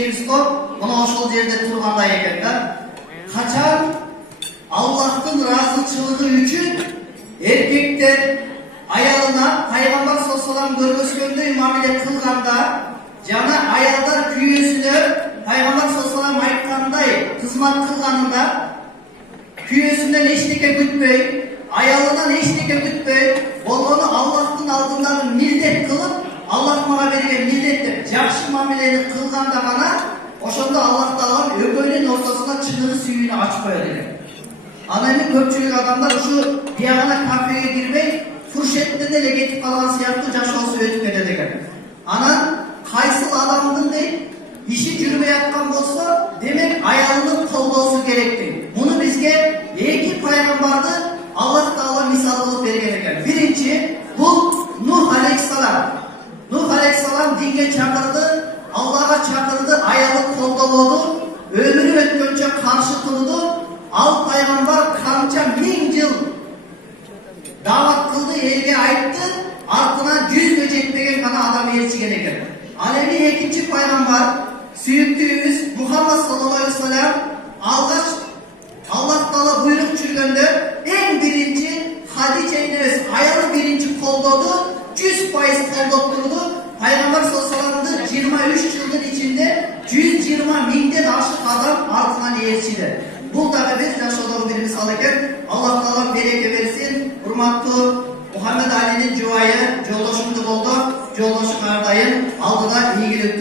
ишеничибиz көп. Мына ошол жерде тургандай экен да. Качан Аллахтын разычылыгы үчүн эркектер аялына пайгамбар саллаллаху алейхи көргөзгөндөй мамиле кылганда жана аялдар күйөөсүнө пайгамбар саллаллаху алейхи айткандай кызмат кылганында күйөөсүнөн эчтеке күтпөй, аялынан эчтеке күтпөй, болгону Аллахтын алдындагы милдет кылып, Аллах мага берген милдет деп жакшы мамилени кылганда гана ошондо Аллах Таала экөөнүн ортосуна чыныгы сүйүүнү ачып коет экен. Ана эми көпчүлүк адамдар ушу биягана кафеге кирбей, фуршеттен эле кетип калган сыяктуу жашоосу өтүп кетет экен. Анан кайсыл адамдын дейт иши жүрбөй аткан болсо, демек аялынын колдоосу керек дейт. Муну бизге эки пайгамбарды Аллах Таала мисал кылып берген экен. Биринчи бул Нух алейхиссалам. Нух алейхиссалам динге чакырды, Аллага чакырды, аялын колдободу, өмүрү өткөнчө каршы турду. Ал пайгамбар канча миң жыл дават кылды, элге айтты, артына 100 жетпеген гана адам ээрчиген экен. Ал эми экинчи пайгамбар сүйүктүүбүз Мухаммад саллаллаху алейхи вассалам алгач Аллах Таала буйрук жүргөндө эң биринчи Хадича энебиз аялы биринчи колдоду, 100% колдоп турду. Пайгамбар саллаллаху алейхи вассалам 23 жылдын ичинде 120 миңден ашык адам артынан ээрчиди. Бул дагы биз жашоодогу бир мисал экен. Аллах Таала береке берсин. Урматтуу Мухаммед Алинин жубайы жолдошумду болду. Жолдошум ар дайым алдыда ийгиликтүү